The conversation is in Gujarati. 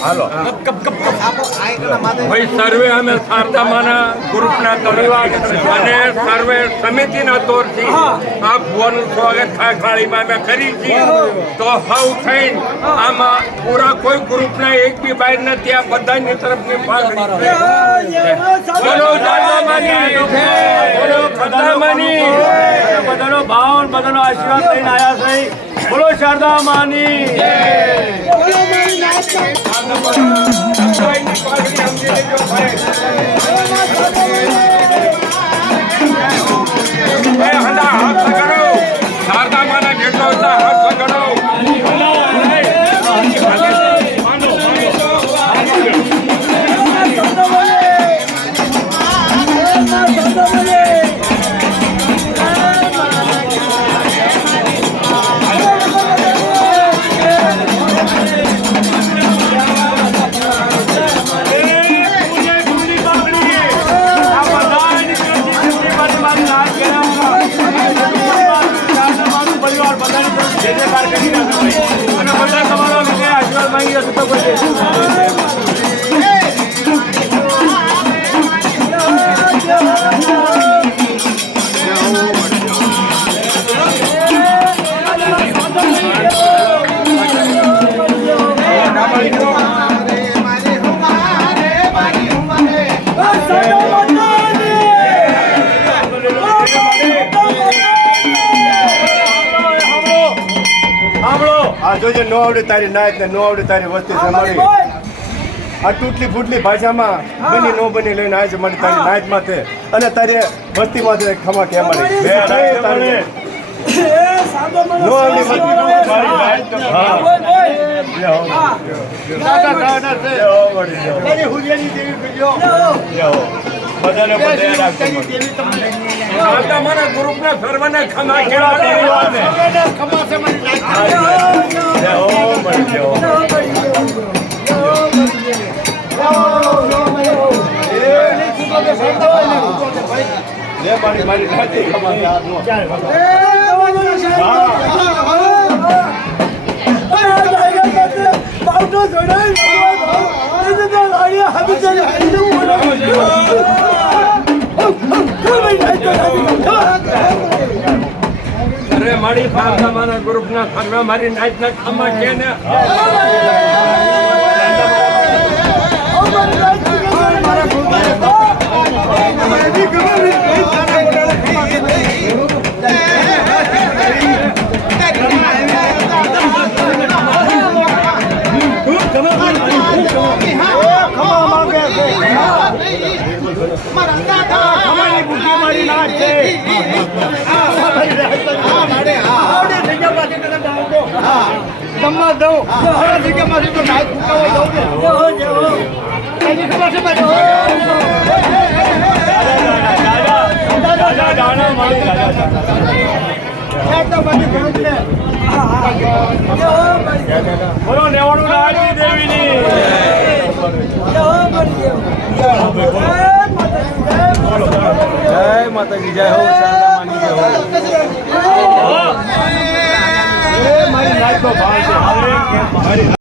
હાલો ભાઈ સર્વે અમે શારદામાના ગ્રુપના તરફથી અને સર્વે સમિતિના તોરથી આ ભુવાનું સ્વાગત ખાખરાળીમાં અમે કરી છીએ તો સૌ થઈને આમાં પૂરા કોઈ ગ્રુપના એક બી બહાર નથી આ બધાની તરફની ભાગણી બોલો શારદામાની બોલો પદ્મામાની બધાનો ભાવ બધાનો આશીર્વાદ લઈને આવ્યા છે બોલો શારદામાની શારદામાના જેટલો હાથ પકડો જોજે નો આવડે તારી નાચ ને નો આવડે તારી વસ્તી સંભાળી આ તૂટલી ફૂટલી ભાષામાં બની નો બની લઈને આવે છે મારી તારી નાચ માથે અને તારી વસ્તી માથે ખમા કે મારી નો આવડી ગ્રુપના સર્વને ખમા અરે મારી શારદામાના ગ્રુપના સર્વે મારી નાચના ખમા છે ને બોલો નેવાણું લાડવી દેવીની જય માતાજી જય હો શારદામાની જય હો મારી નાચ તો ભાવ છે